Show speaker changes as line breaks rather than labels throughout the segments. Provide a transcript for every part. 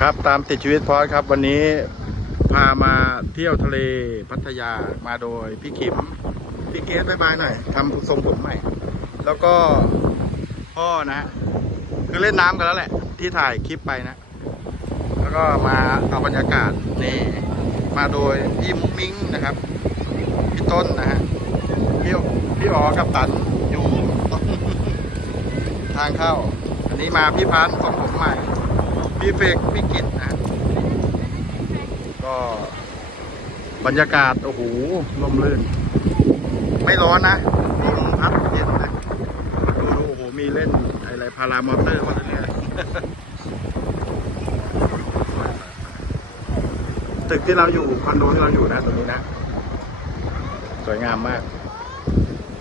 ครับตามติดชีวิตพอดครับ วันนี้พามาเที่ยวทะเลพัทยามาโดยพี่ขิม พี่เกสบายบายหน่อยทำทรงผมใหม่ แล้วก็พ่อนะ คือเล่นน้ำกันแล้วแหละ ที่ถ่ายคลิปไปนะ แล้วก็มาเอาบรรยากาศนี่มาโดยพี่มุ้งมิ้งนะครับพี่ต้นนะฮะพี่พี่อ๋อกับตันอยู่ ทางเข้า อันนี้มาพี่พันธ์ทรงผมใหม่ พี่เฟกพี่กิตนะ ก็บรรยากาศ โอ้โหลมลื่น ไม่ร้อนนะลมพัดเย็นนะดูดูโอ้โห มีเล่นอะไรพารามอเตอร์มาเลยตึกที่เราอยู่คอนโดที่เราอยู่นะตรงนี้นะ สวยงามมาก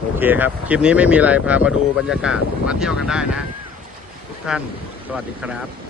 โอเคครับ คลิปนี้ไม่มีอะไรพามาดูบรรยากาศมาเที่ยวกันได้นะ ทุกท่าน สวัสดีครับ